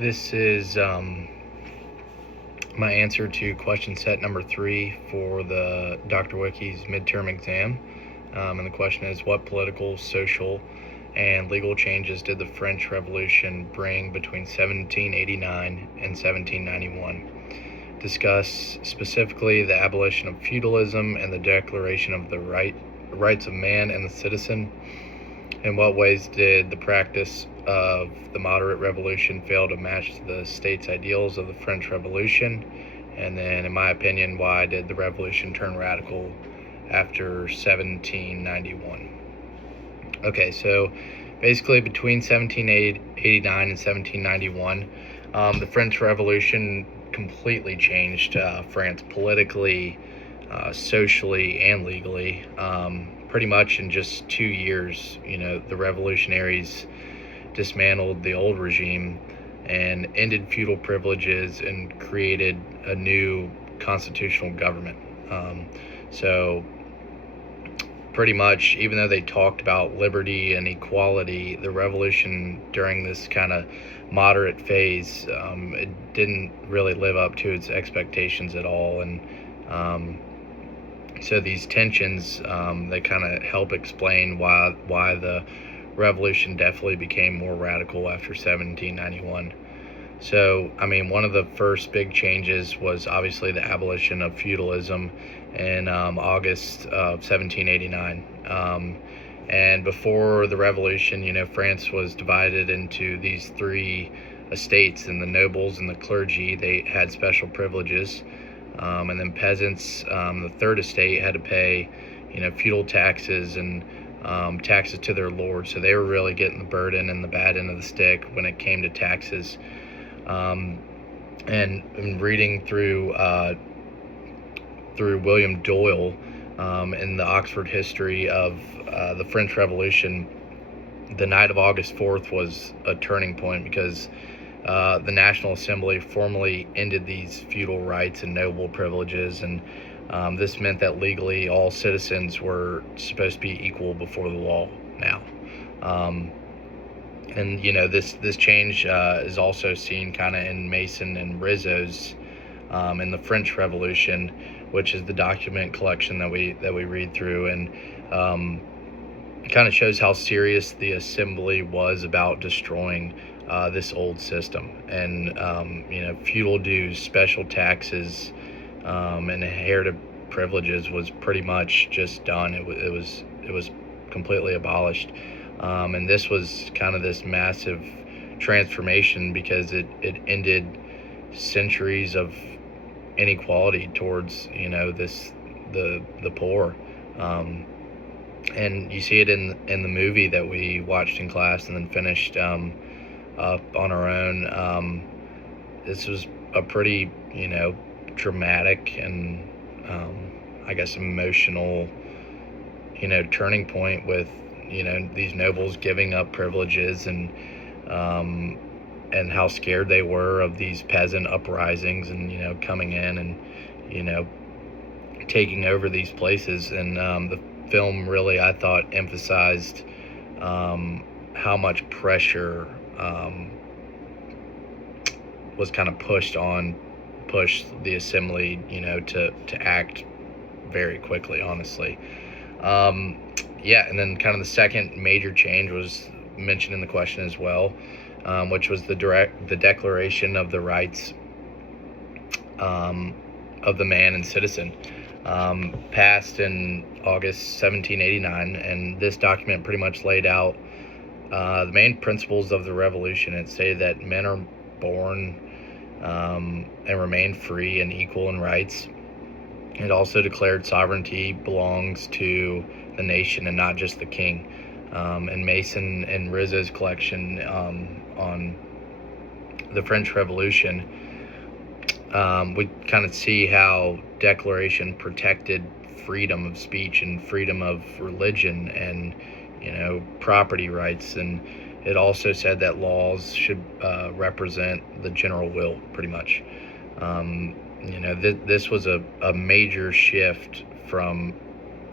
This is my answer to question set number 3 for the Dr. Wiki's midterm exam. And the question is, what political, social, and legal changes did the French Revolution bring between 1789 and 1791? Discuss specifically the abolition of feudalism and the declaration of the rights of man and the citizen. In what ways did the practice of the moderate revolution fail to match the state's ideals of the French Revolution? And then, in my opinion, why did the revolution turn radical after 1791? Okay, so basically between 1789 and 1791, the French Revolution completely changed France politically, socially, and legally. Pretty much in just 2 years, the revolutionaries dismantled the old regime and ended feudal privileges and created a new constitutional government. So pretty much, even though they talked about liberty and equality, the revolution during this kind of moderate phase, it didn't really live up to its expectations at all. And so these tensions, they kind of help explain why the revolution definitely became more radical after 1791. So, one of the first big changes was obviously the abolition of feudalism in August of 1789. And before the revolution, France was divided into these 3 estates, and the nobles and the clergy, they had special privileges. And then peasants, the 3rd estate, had to pay, feudal taxes and taxes to their lords. So they were really getting the burden and the bad end of the stick when it came to taxes. And reading through William Doyle in the Oxford History of the French Revolution, the night of August 4th was a turning point because the National Assembly formally ended these feudal rights and noble privileges, and this meant that legally all citizens were supposed to be equal before the law now. And this change is also seen kind of in Mason and Rizzo's in the French Revolution, which is the document collection that we read through, and kind of shows how serious the assembly was about destroying this old system. And feudal dues, special taxes, and inherited privileges was pretty much just done. It was completely abolished. And this was kind of this massive transformation because it ended centuries of inequality towards the poor. And you see it in the movie that we watched in class and then finished up on our own. This was a pretty dramatic and I guess emotional turning point with these nobles giving up privileges and how scared they were of these peasant uprisings and coming in and taking over these places. And the film really, I thought, emphasized how much pressure was kind of pushed the assembly to act very quickly, honestly. And then kind of the second major change was mentioned in the question as well, which was the declaration of the rights of the man and citizen, passed in August 1789. And this document pretty much laid out the main principles of the revolution. It stated that men are born and remain free and equal in rights. It also declared sovereignty belongs to the nation and not just the king. And Mason and Rizzo's collection on the French Revolution, we kind of see how declaration protected freedom of speech and freedom of religion and property rights. And it also said that laws should represent the general will, pretty much. This was a major shift from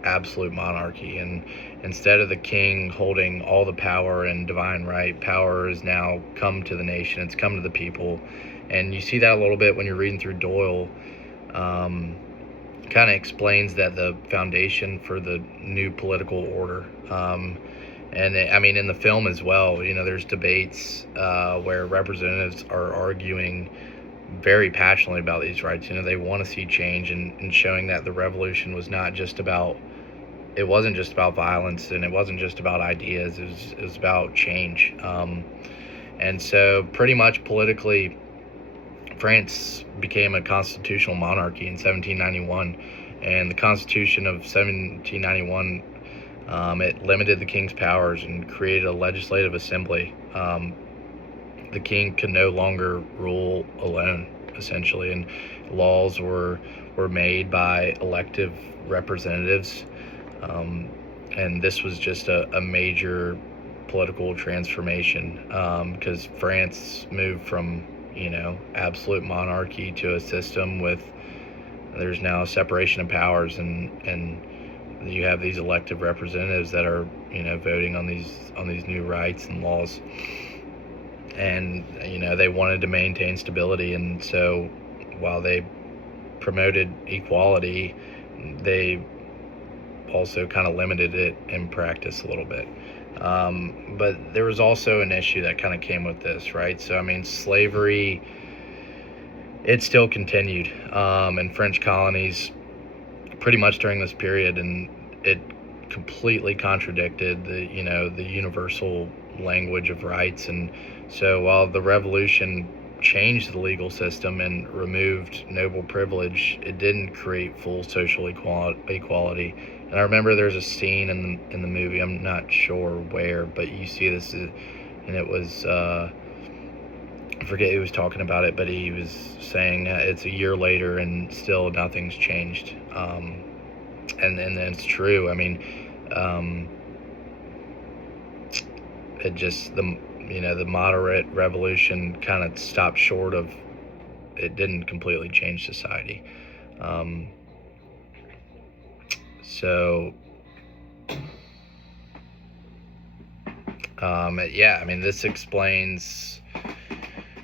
absolute monarchy, and instead of the king holding all the power and divine right, power has now come to the nation. It's come to the people, and you see that a little bit when you're reading through Doyle. Kind of explains that the foundation for the new political order. I mean, in the film as well, there's debates where representatives are arguing very passionately about these rights. They want to see change, and showing that the revolution was not just about, it wasn't just about violence, and it wasn't just about ideas. It was about change. And so pretty much politically, France became a constitutional monarchy in 1791, and the Constitution of 1791, it limited the king's powers and created a legislative assembly. The king could no longer rule alone, essentially, and laws were made by elective representatives, and this was just a major political transformation, because France moved from absolute monarchy to a system with, there's now a separation of powers, and you have these elected representatives that are voting on these new rights and laws. And they wanted to maintain stability, and so while they promoted equality, they also kind of limited it in practice a little bit. But there was also an issue that kind of came with this, right? So I mean, slavery, it still continued in French colonies pretty much during this period, and it completely contradicted the universal language of rights. And so while the revolution changed the legal system and removed noble privilege, it didn't create full social equality. And I remember there's a scene in the movie, I'm not sure where, but you see this, and it was I forget who was talking about it, but he was saying it's a year later and still nothing's changed. And it's true. I mean, it just, the moderate revolution kind of stopped short of, it didn't completely change society. Yeah, I mean, this explains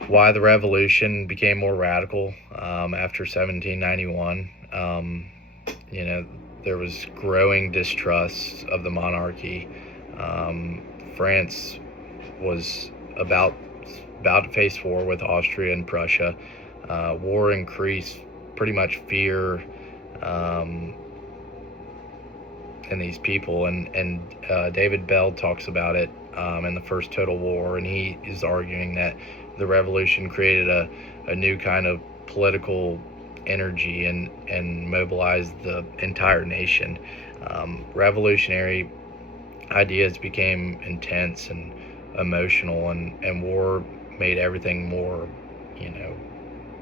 why the revolution became more radical after 1791. There was growing distrust of the monarchy. France was about to face war with Austria and Prussia. War increased pretty much fear in these people, and David Bell talks about it in the first Total War, and he is arguing that the revolution created a new kind of political energy and mobilized the entire nation. Revolutionary ideas became intense and emotional, and war made everything more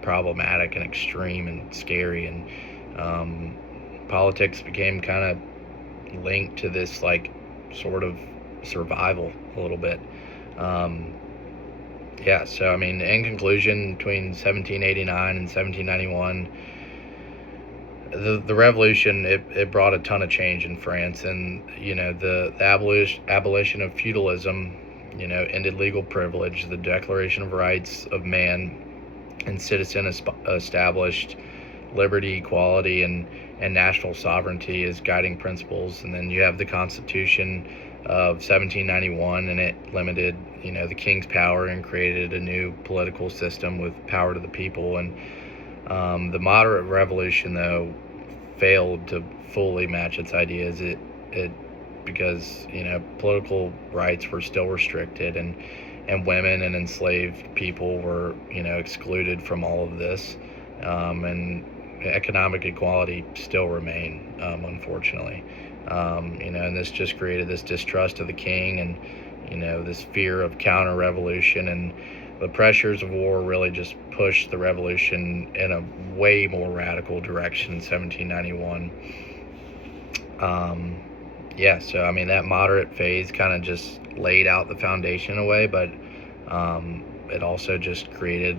problematic and extreme and scary, and politics became kind of linked to this sort of survival a little bit. So I mean, in conclusion, between 1789 and 1791, the revolution, it brought a ton of change in France, and the abolition of feudalism ended legal privilege, the Declaration of Rights of Man and Citizen established liberty, equality, and national sovereignty as guiding principles. And then you have the Constitution of 1791, and it limited the king's power and created a new political system with power to the people. And the moderate revolution, though, failed to fully match its ideas. Because political rights were still restricted, and women and enslaved people were excluded from all of this, and economic equality still remained, unfortunately. And this just created this distrust of the king, and this fear of counter-revolution, and the pressures of war really just pushed the revolution in a way more radical direction in 1791. So I mean, that moderate phase kind of just laid out the foundation in a way, but it also just created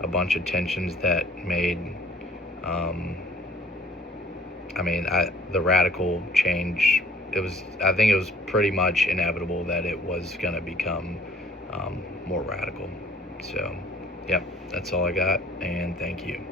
a bunch of tensions that made I mean, the radical change, I think it was pretty much inevitable that it was going to become more radical. So, yep, that's all I got, and thank you.